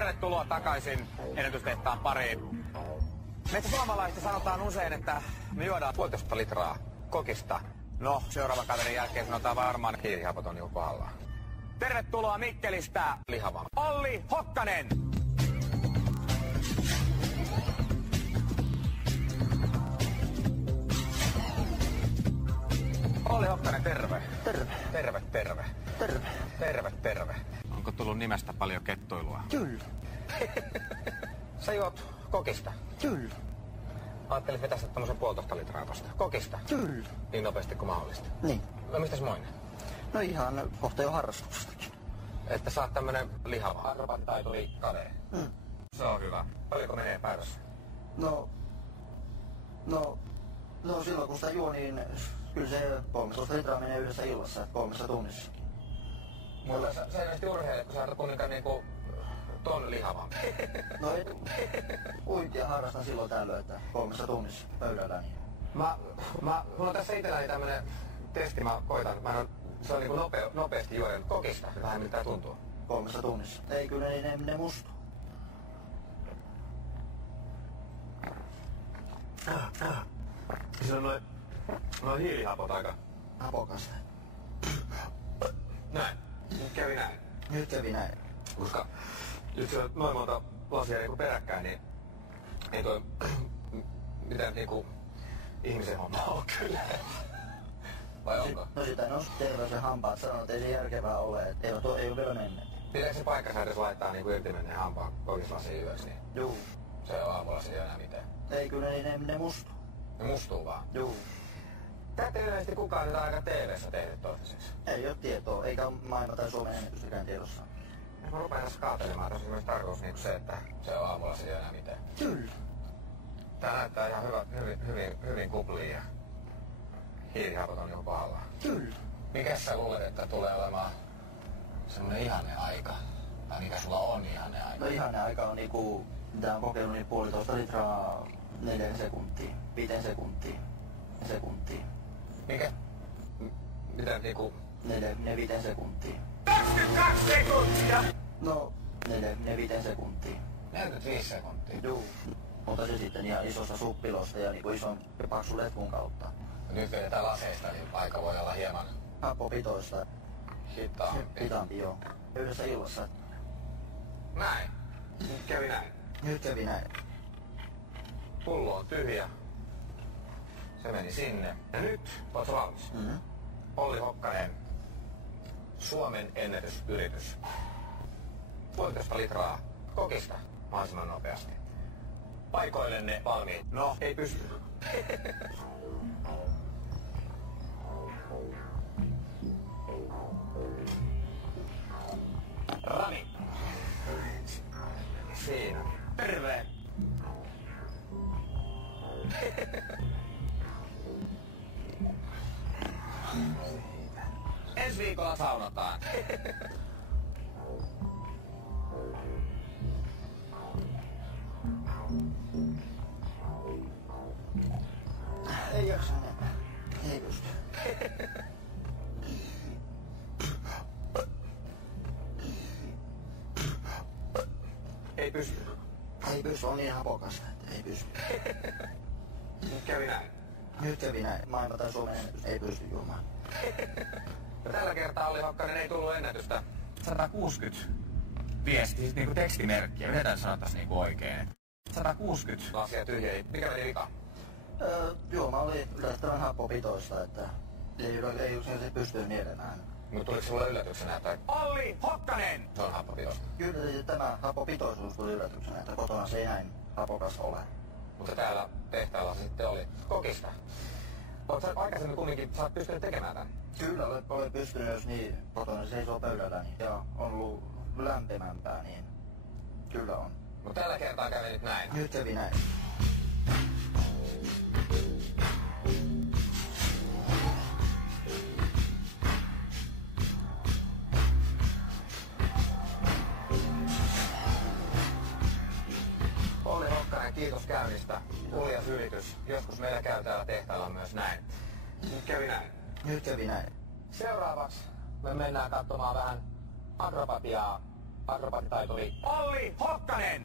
Tervetuloa takaisin ennätystehtaan pariin. Meitä suomalaisista sanotaan usein, että me juodaan 1,5 litraa kokista. No, seuraavan kaverin jälkeen sanotaan varmaan hiilihapot on niin kohdallaan. Tervetuloa Mikkelistä lihava Olli Hokkanen! Olli Hokkanen, terve. Terve. Terve, terve. Terve. Terve, terve. Onko tullut nimestä paljon kettuilua? Kyllä. Sä juot kokista? Kyllä. Ajattelit vetästä tommosen 1,5 litraa tosta. Kokista? Kyllä. Niin nopeasti kuin mahdollista. Niin. No mistäs moinen? No ihan kohta jo harrastuksestakin. Että sä oot tämmönen lihava akrobaattitaituri kaveri. Se on hyvä. Paljonko menee päivässä? No silloin kun sitä juo, niin kyllä se 13 litraa menee yhdessä illassa, 3 tunnissa. Mutta sä ilmeisesti urheilet, kun sä oot kuitenkaan niinku ton lihavampi. No ei, uintia harrastan silloin tällöin, että 3 tunnissa pöydällä. Niin. Mulla on tässä itselläni tämmönen testi, mä koitan. Se on niinku nopeasti juoden kokista, vähän miltä tuntuu. 3 tunnissa. Ei kyllä ne mustuu. Se on noin hiilihapot aika Hapokasta. näin. Nyt kävi näin. Nyt kävi näin. Koska nyt se on noin monta lasia niinku peräkkäin, niin ei toi mitään niinku ihmisen homma on kyllä. Vai onko? No sitä nosti terveys ja hampaat, sanoo, että ei se järkevää ole, että ei ole vielä mennyt. Pitääkö se paikkansa edes laittaa niinku irti menneen hampaan kokislasiin yöksi, niin Juu. se ei ole aamulla siinä enää mitään. Ei kyllä ne mustuu. Ne mustuu vaan. Juu. Tätä ei ilmeisesti kukaan nyt aika TV-ssä tehnyt toistaiseksi. Ei ole tietoa, eikä ole maailman tai Suomen ennätystäkään tiedossa. Mä rupean tässä kaatelemaan, tässä on myös tarkoitus niin se, että se on aamulla siinä enää mitään. Kyllä. Tää näyttää ihan hyvin kupliin ja hiilihapot on jo kohdallaan. Kyllä. Mikäs sä luulet, että tulee olemaan semmonen ihanne aika? Tai mikä sulla on ihanne aika? No ihanne aika on niinku, mitä on kokeillut, niin 1,5 litraa 4 sekuntia, 5 sekuntia. Mikä? Mitä niinku? 5 sekuntia. 22 sekuntia! No, 5 sekuntia. 45 sekuntia. Juu. Mutta se sitten ihan isosta suppilosta ja niinku ison paksun letkun kautta. Nyt vedetään laseista, niin aika voi olla hieman Happopitoista. hitaampi. Hitaampi, joo. Yhdessä illassa. Näin. Nyt kävi näin. Nyt kävi näin. Pullo on tyhjä. Se meni sinne. Ja nyt, ootko valmis? Olli Hokkanen, Suomen ennätysyritys. 1,5 litraa kokista mahdollisimman nopeasti. Paikoillenne valmiit. No, ei pysty. Rami. Siinä. Terve. Ensi viikolla saunataan. Ei jaksa enempää. Ei pysty. Ei pysty. Ei pysty, on niin hapokasta, että ei pysty. Nyt kävi näin. Nyt kävi näin. Maailman tai Suomen ennätys ei pysty juomaan. Ja tällä kertaa Olli Hokkanen ei tullut ennätystä. 160 viesti, siis niinku tekstimerkkiä. Miten tämän sanottaisiin niinku oikein? 160 lasia tyhjä. Mikä meni vika? Juoma oli yllättävän happopitoista, että ei yksinkertaisesti pysty nielemään. Mutta tuliko sulle yllätyksenä, että Olli Hokkanen! Se on happopitoista. Kyllä tämä happopitoisuus tuli yllätyksenä, että kotona se ei näin hapokas ole. Mutta täällä tehtaalla se sitten oli kokista. Oletko sä aikaisemmin kumminkin, sä oot pystynyt tekemään tän? Kyllä, olen pystynyt, jos niin kotona se seisoo pöydälläni ja on ollut lämpimämpää, niin kyllä on. Mutta tällä kertaa kävi nyt näin. Nyt kävi näin. Olli Hokkanen, kiitos käynnistä. Uljas yritys. Joskus meillä käy täällä tehtailla myös näin. Nyt kävi näin. Nyt kävi näin. Seuraavaksi me mennään katsomaan vähän akrobatiaa akrobaattitaituri Olli Hokkanen.